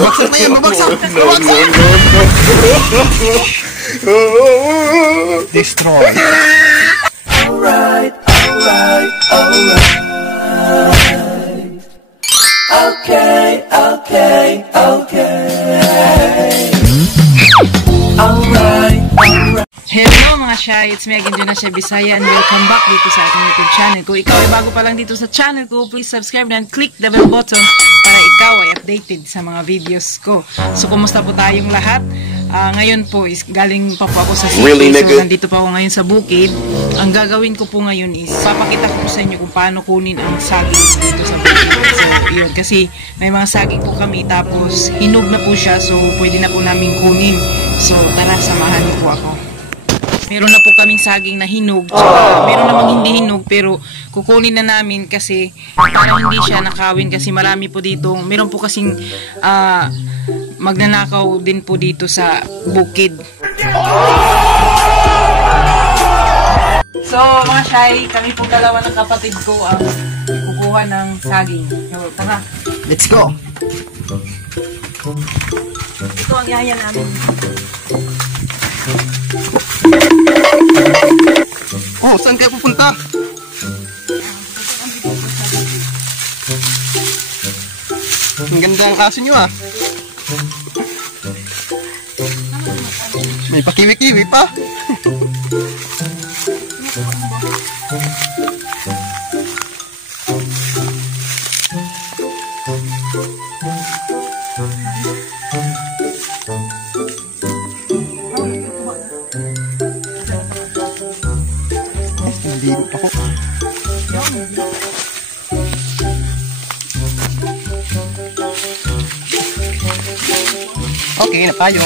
Babaksak na yan, babaksak! Destroy. Alright. Okay. Alright. Hello mga Shy, it's me again, Jonah Shy Bisaya, and welcome back dito sa ating YouTube channel. Kung ikaw ay bago pa lang dito sa channel ko, please subscribe and click the bell button para ikaw ay updated sa mga videos ko. So, kumusta po tayong lahat? Ngayon po is galing pa po ako sa city. So, nandito pa ako ngayon sa bukid. Ang gagawin ko po ngayon is papakita ko po sa inyo kung paano kunin ang saging dito sa bukid. So, yun. Kasi may mga saging po kami, tapos hinog na po siya. So, pwede na po namin kunin. So, tara, samahan niyo po ako. Meron na po kaming saging na hinog. Meron namang hindi hinog, pero kukunin na namin kasi para hindi siya nakawin, kasi marami po dito. Meron po kasing magnanakaw din po dito sa bukid. So mga Shy, kami po dalawa ng kapatid ko ang kukuha ng saging. So, tara. Let's go! Ito ang yaya namin. Oh, saan kayo pupunta? Ang ganda ang aso nyo ah. May pakiwi-kiwi pa. Naligo ako. Okay, na tayo.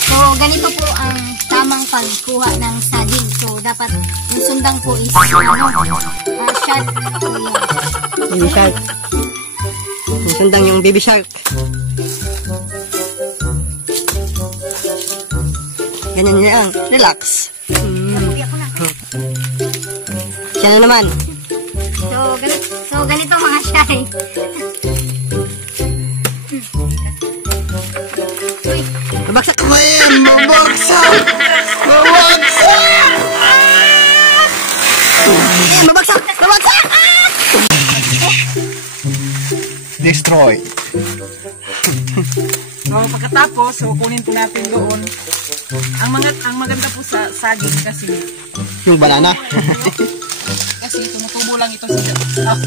So, ganito po ang tamang pagkuha ng saging. So, dapat yung sundang po is shark. Baby shark. Yung sundang yung baby shark. Ganyan yan. Relax. Siya na naman. So, ganito mga Shy. Babaksak mo yan! Babaksak! Babaksak! Babaksak! Babaksak! Destroy. So, pagkatapos, so kunin po natin doon. Ang maganda po sa saging kasi Yung banana. kasi tumutubo lang ito sa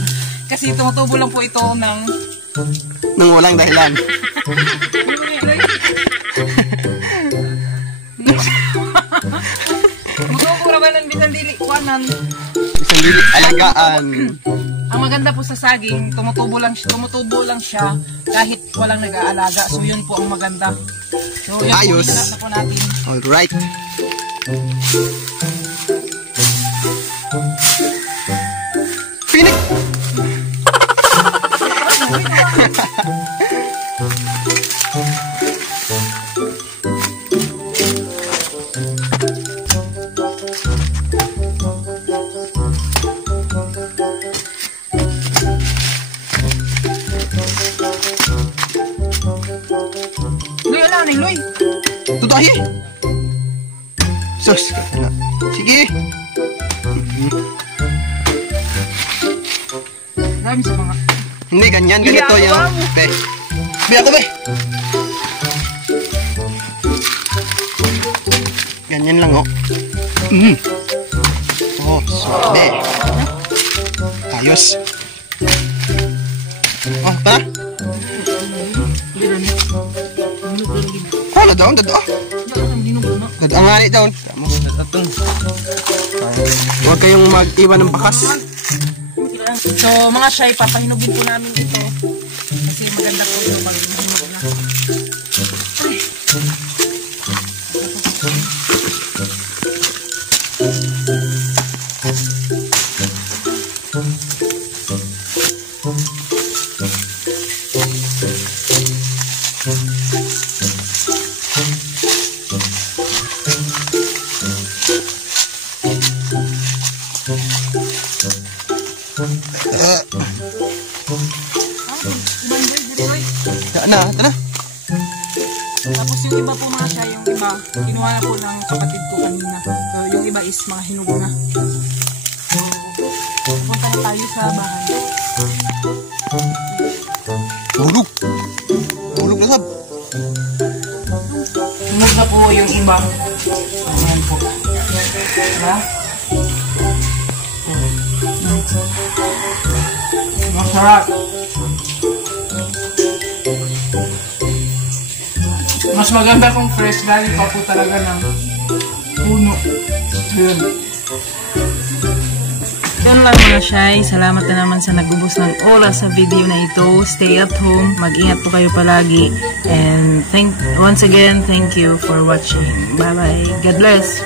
kasi tumutubo lang po ito ng Nang walang dahilan. tumutubo naman ng bisang dili kuanan. Isang dili alagaan. Ang maganda po sa saging, tumutubo lang siya kahit walang nag-aalaga. So yun po ang maganda. So yun Ayos. po po natin. Alright. Pinik! Luy, ala na Luy. Tutuahi! Sus! Sige! Dami sa mga Hindi, ganyan, ganito Iya, yung... wow. Be! Be ako, be! Ganyan lang, oh. Oh, be! Ayos! Oh, tara! Oh, dadaon, dadaon! Dadaon nga rin daon. Huwag kayong mag-iwan ng bakas. So mga Shy, papahinugin po namin ito kasi maganda po yung pag-hinog na. Ito na. Tapos yung iba po mga siya, yung iba, kinuha na po ng kapatid ko kanina. So, yung iba is mga hinog na. So, punta na tayo sa bahay. Hulog na sab. Hinog na po yung iba. Ayan po. Diba? Masarap. Mas maganda kung fresh dahil pa po talaga ng puno. Yun. Yun lang mga shy. Salamat na naman sa nagubos ng oras sa video na ito. Stay at home. Mag-ingat po kayo palagi. And once again, thank you for watching. Bye-bye. God bless.